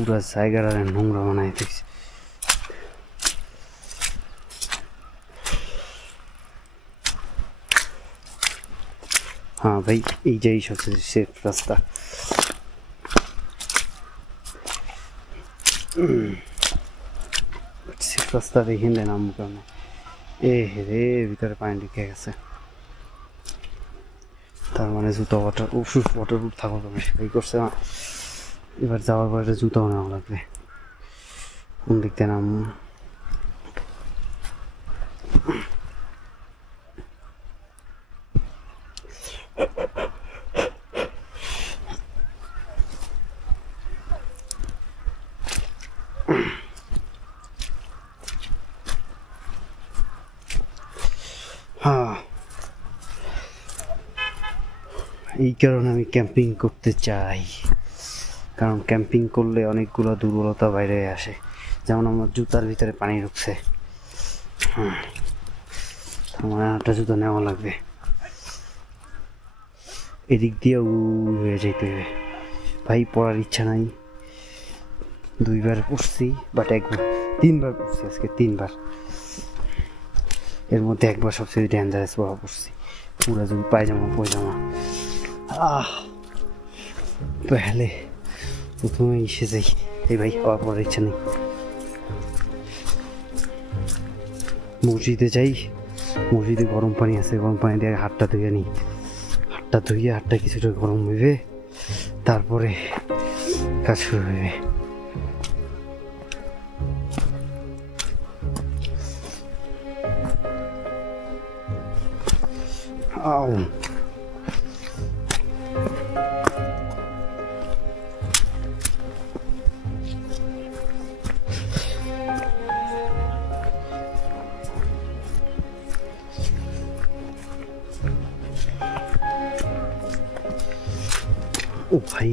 পুরা জায়গাটা নোংরা বানাই দিচ্ছে। হ্যাঁ ভাই, এইটাই সবচেয়ে সেফ রাস্তা। সেফ রাস্তা দেখে নামবো কেন? এ রে, ভিতরে পানি ঢুকে গেছে। তার মানে জুতো ওয়াটারপ্রুফ থাকার কথা সেটাই করছে না। এবার যাওয়ার পরে জুতাও নেওয়া লাগবে। কোন দিক দিয়ে নামবো? হ্যাঁ, এই কারণে আমি ক্যাম্পিং করতে চাই, কারণ ক্যাম্পিং করলে অনেকগুলো দুর্বলতা বাইরে আসে। যেমন আমার জুতার ভিতরে পানি ঢুকছে, আমার একটা জুতা নেওয়া লাগবে। এদিক দিয়ে হয়ে যেতে হবে ভাই। পড়ার ইচ্ছা নাই, 2বার পড়ছি, বাট 3বার পড়ছি আজকে, 3বার। এর মধ্যে একবার সবচেয়ে ডেঞ্জারাস পড়া পড়ছি, পুরা জমি পায়জামা পয়জামা। পেহলে প্রথমে এসে যাই। এই ভাই, আবার পড়ার ইচ্ছা নেই। মসজিদে যাই, মসজিদে গরম পানি আছে, গরম পানি দিয়ে হাতটা ধুয়ে নিই। হাতটা ধুয়ে হাতটা কিছুটা গরম হইবে, তারপরে কাজ শুরু হইবে। ও ভাই,